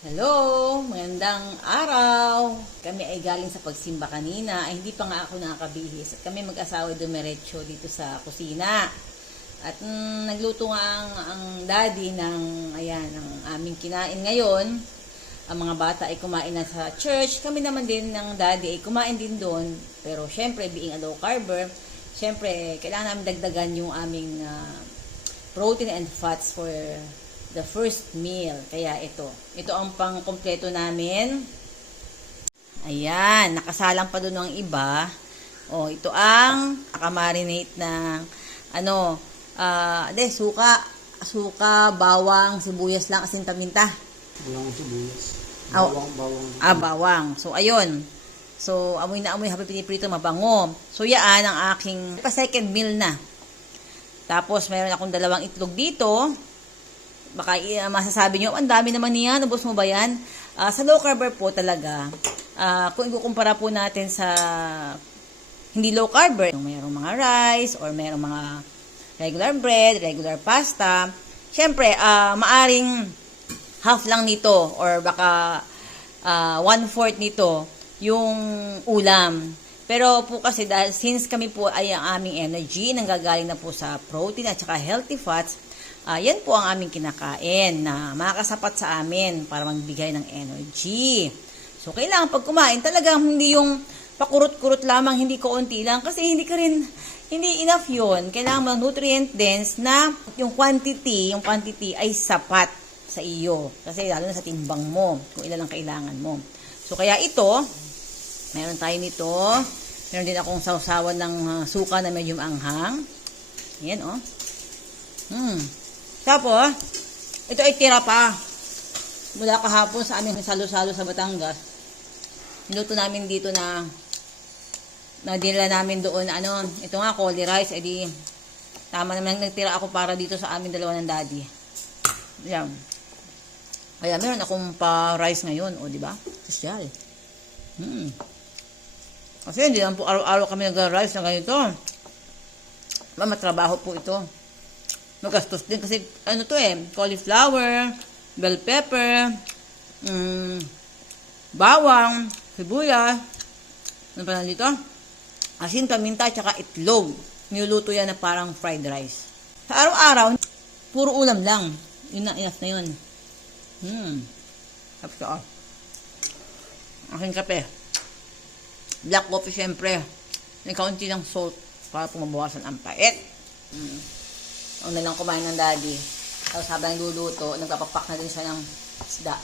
Hello! Magandang araw! Kami ay galing sa pagsimba kanina. Ay hindi pa nga ako nakakabihis. At kami mag-asawa dumiretso dito sa kusina. At nagluto nga ang daddy ng aming kinain ngayon. Ang mga bata ay kumain na sa church. Kami naman din ng daddy ay kumain din doon. Pero syempre, being a low carber, syempre, kailangan namin dagdagan yung aming protein and fats for the first meal. Kaya ito ang pang-kompleto namin. Ayan, nakasalang pa doon ng iba. Oh, ito ang nakamarinate na suka, bawang, sibuyas lang, asin, paminta. Walang sibuyas. Bawang. So, ayun. So, amoy na amoy habang piniprito, mabango. So, yan ang aking second meal na. Tapos, mayroon akong 2 itlog dito. Baka masasabi nyo, ang dami naman niyan, ubos mo ba yan? Sa low carber po talaga, kung ikukumpara po natin sa hindi low carber, mayroong mga rice, or mayroong mga regular bread, regular pasta, syempre, maaring half lang nito, or baka 1/4 nito, yung ulam. Pero po kasi, dahil since kami po ay ang aming energy, nanggagaling na po sa protein at saka healthy fats, yan po ang aming kinakain na makakasapat sa amin para magbigay ng energy. So, kailangan pag kumain, talagang hindi yung pakurot-kurot lamang, hindi kaunti lang. Kasi hindi enough yun. Kailangan mo nutrient dense na yung quantity ay sapat sa iyo. Kasi lalo na sa timbang mo, kung ilan ang kailangan mo. So, kaya ito, meron tayo nito. Meron din akong sausawan ng suka na medyo anghang. Ayan, oh. Tapos, ito ay tira pa. Mula kahapon sa aming salo-salo sa Batangas. Niluto namin dito na dinala namin doon. Ito nga, cauli rice. Edi, tama naman nagtira ako para dito sa aming dalawa ng daddy. Ayan. Kaya meron akong pa-rice ngayon. O, diba? Sosyal. Kasi hindi lang po araw-araw kami nag-rice na ganito. Matrabaho po ito. Magastos din kasi cauliflower, bell pepper, bawang, sibuyas, ano pa nandito? Asin, paminta, tsaka itlog. Niluluto yan na parang fried rice. Sa araw-araw, puro ulam lang. Yun na, enough na yun. Tapos aking kape. Black coffee syempre. May kaunti ng salt para pumabawasan ang pait. Ang nalang kumain ng daddy. Tapos habang luluto, nagpapapak na din siya ng isda.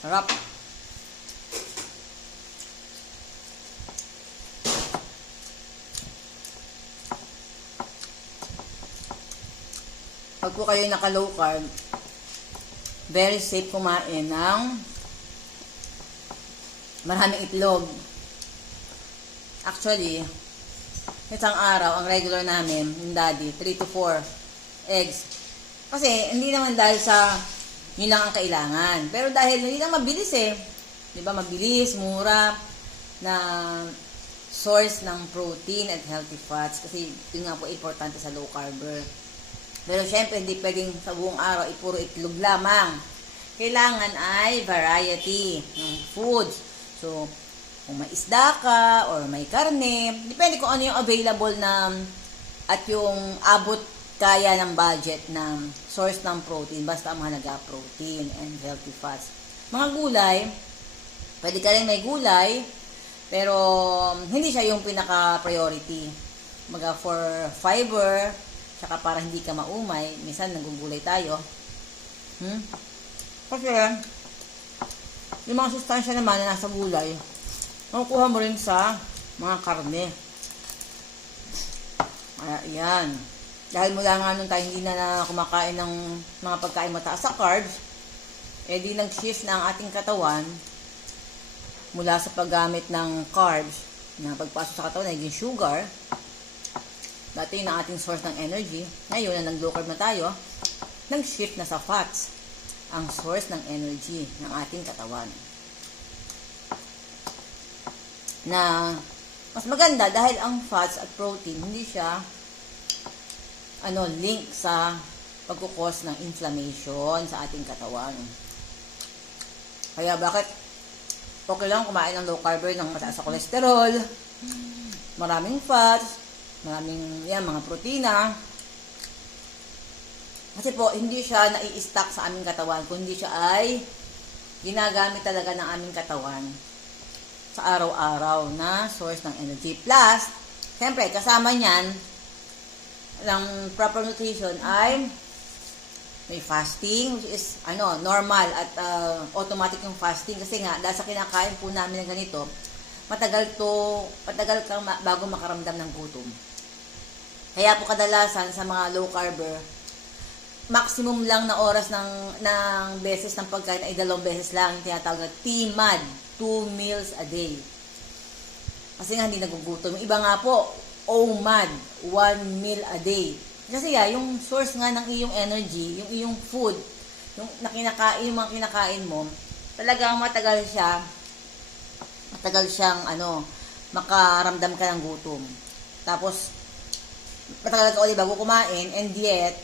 Sarap. Pag po kayo naka-low carb, very safe kumain ng maraming itlog. Actually, isang araw, ang regular namin, yung daddy, 3 to 4 eggs. Kasi, hindi naman dahil sa yun lang ang kailangan. Pero dahil hindi lang mabilis Diba? Mabilis, mura, na source ng protein at healthy fats. Kasi, yun nga po importante sa low carber. Pero syempre, hindi pwedeng sa buong araw, puro itlog lamang. Kailangan ay variety ng foods. So, kung may isda ka, or may karne, depende kung ano yung available na, at yung abot kaya ng budget ng source ng protein, basta mahalaga protein and healthy fats. Mga gulay, pwede ka rin may gulay, pero hindi siya yung pinaka-priority. Mga for fiber, tsaka para hindi ka maumay, minsan nagugulay tayo. Kasi, yung mga sustansya naman na nasa gulay, makukuha mo rin sa mga karne. Kaya, yan. Dahil mula nga nung tayo hindi na kumakain ng mga pagkain mataas sa carbs, di nag-shift na ang ating katawan mula sa paggamit ng carbs na pagpasok sa katawan, naging sugar. Dati yung ating source ng energy. Ngayon, na nag-low carb na tayo, nag-shift na sa fats ang source ng energy ng ating katawan. Na mas maganda dahil ang fats at protein hindi siya link sa pagkukos ng inflammation sa ating katawan. Kaya bakit okay lang kumain ng low carb ng mataas sa cholesterol, maraming fats, maraming mga protina. Kasi po, hindi siya nai-stack sa aming katawan, kundi siya ay ginagamit talaga ng aming katawan sa araw-araw na source ng energy. Plus, siyempre, kasama niyan ng proper nutrition ay may fasting, which is normal at automatic yung fasting kasi nga dahil sa kinakain po namin ng ganito, matagal kang bago makaramdam ng gutom. Kaya po kadalasan sa mga low carber, maximum lang na oras ng beses ng pagkain ay 2 beses lang, yung tinatawag na TMAD, 2 meals a day. Kasi nga hindi nagugutom. Yung iba nga po, OMAD, 1 meal a day. Kasi yung source nga ng iyong energy, yung iyong food, yung mga kinakain mo, talagang matagal siyang makaramdam ka ng gutom. Tapos, matagal ka ulit bago kumain, and yet,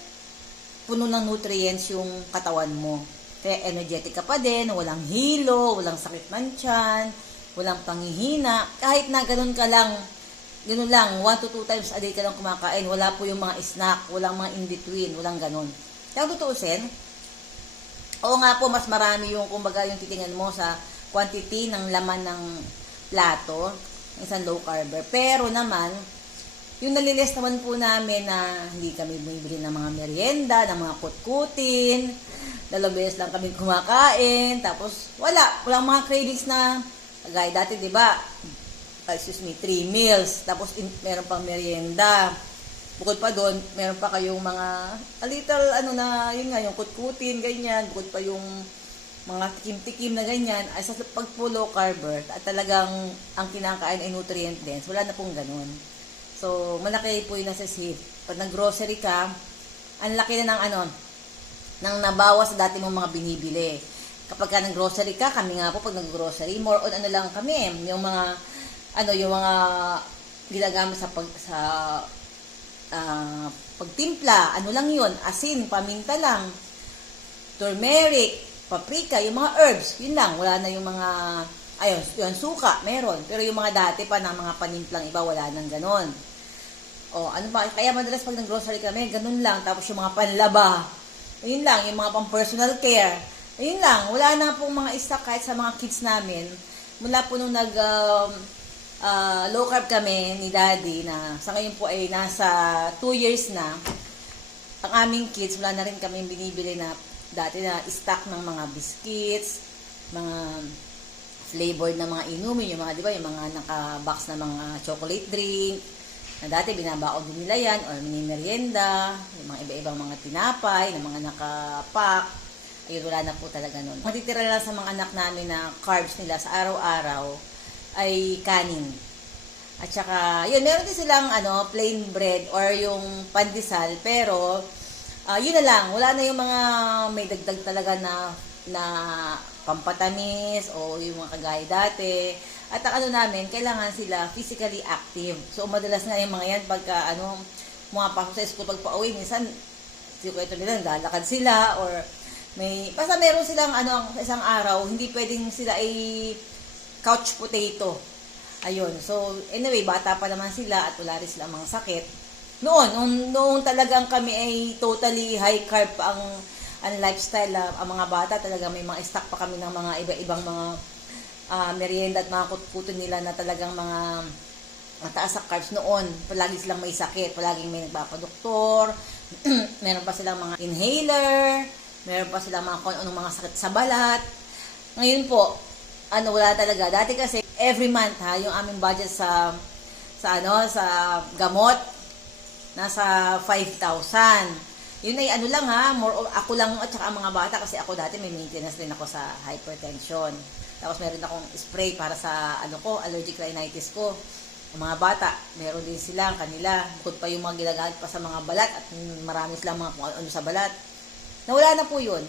puno ng nutrients yung katawan mo. Kaya energetic ka pa din, walang hilo, walang sakit ng tiyan, walang panghihina. Kahit na ganun lang, 1 to 2 times a day ka lang kumakain. Wala po yung mga snack, walang mga in-between, walang ganun. Kaya tutuusin, oo nga po, mas marami yung, kumbaga, yung titingnan mo sa quantity ng laman ng plato, ng isang low carber. Pero naman, yung nalilis naman po namin na hindi kami bumibili ng mga merienda, ng mga kutkutin, 2 beses lang kami kumakain, tapos walang mga cravings na, gaya dati, di ba? 3 meals, tapos meron pang merienda. Bukod pa doon, meron pa kayong mga yun nga, yung kutkutin, ganyan, bukod pa yung mga tikim-tikim na ganyan. Ay sa pag po low carber, at talagang ang kinakain ay nutrient dense, wala na pong ganun. So, malaki po yung nasa save. Pag nag-grocery ka, ang laki na ng nabawas sa dati mong mga binibili. Kapag ka nag-grocery ka, kami nga po pag nag-grocery, more on lang kami, yung mga ginagamit sa pagtimpla, lang yun, asin, paminta lang, turmeric, paprika, yung mga herbs, yun lang, wala na yung mga, yung suka, meron, pero yung mga dati pa ng mga panimplang iba, wala nang ganon. Kaya madalas pag nag-grocery kami, ganun lang, tapos yung mga panlaba, yun lang, yung mga pang-personal care, yun lang, wala na pong mga stock kahit sa mga kids namin, mula po nung low carb kami ni Daddy na sa ngayon po ay nasa 2 years na, ang aming kids, wala na rin kami binibili na dati na stock ng mga biscuits, mga flavored na mga inumin, yung mga, di ba, yung mga naka-box na mga chocolate drink, na dati binabaon din nila yan, or mini-merienda, yung mga iba-ibang mga tinapay, na mga naka-pack, ayun, wala na po talaga nun. Matitira lang sa mga anak namin na carbs nila sa araw-araw, ay kanin. At saka, yun, meron din silang plain bread or yung pandesal, pero yun na lang, wala na yung mga may dagdag talaga na pampatamis o yung mga kagaya dati. At ang namin, kailangan sila physically active. So, madalas na yung mga yan pagka pumapasok sa school, pag pauwi, minsan ito nila, lalakad sila or basta meron silang sa isang araw, hindi pwedeng sila ay couch potato. Ayun. So, anyway, bata pa naman sila at wala rin silang mga sakit. Noon talagang kami ay totally high carb ang lifestyle. Ang mga bata talaga may mga stock pa kami ng mga iba-ibang mga merienda at mga kutkutin nila na talagang mga mataas sa carbs noon. Palagi silang may sakit. Palaging may nagpapadoktor. Meron pa silang mga inhaler. Meron pa silang mga kung anong mga sakit sa balat. Ngayon po, wala talaga. Dati kasi, every month yung aming budget sa gamot, nasa 5,000. Yun ay lang ako lang at saka ang mga bata kasi ako dati may maintenance din ako sa hypertension. Tapos meron akong spray para sa allergic rhinitis ko. Ang mga bata, meron din sila, kanila. Bukod pa yung mga ginagamit pa sa mga balat at marami silang mga kung ano sa balat. Nawala na po yun.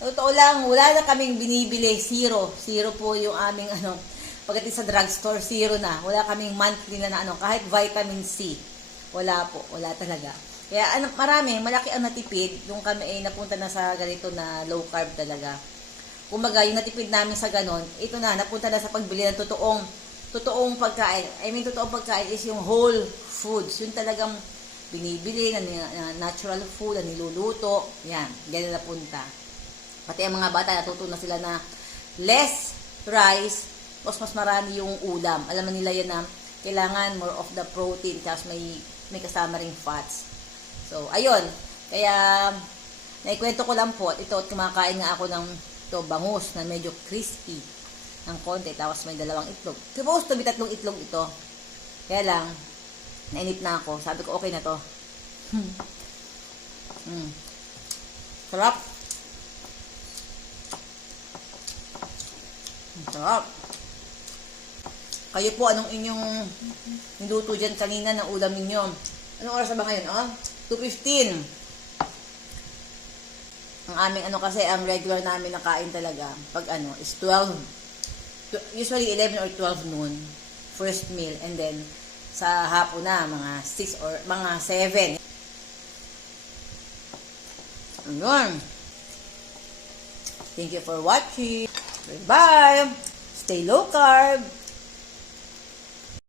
Totoo lang, wala na kaming binibili, zero po yung aming pagdating sa drugstore, zero na. Wala kaming monthly na kahit vitamin C. Wala po, wala talaga. Kaya malaki ang natipid yung kami ay napunta na sa ganito na low carb talaga. Kumbaga, yung natipid namin sa ganon, ito na, napunta na sa pagbili ng totoong pagkain. I mean, totoong pagkain is yung whole foods. Yung talagang binibili na natural food na niluluto. Yan, ganyan napunta. Pati ang mga bata, natuto na sila na less rice, mas marami yung ulam. Alam nila yan na kailangan more of the protein, kasi may kasama ring fats. So, ayun. Kaya, naikwento ko lang po, ito, at kumakain nga ako ng bangus na medyo crispy ng konti, tapos may 2 itlog. Supposed to be 3 itlog ito. Kaya lang, nainip na ako. Sabi ko, okay na to. Sarap. Sarap. Kayo po, anong inyong niluto dyan kanina ng ulam ninyo? Anong oras na ba ngayon? 2:15. Ang aming kasi, ang regular namin na kain talaga, pag is 12. Usually 11 or 12 noon, first meal. And then, sa hapon na, mga 6 or mga 7. Ayun. Thank you for watching. Bye! Stay low carb!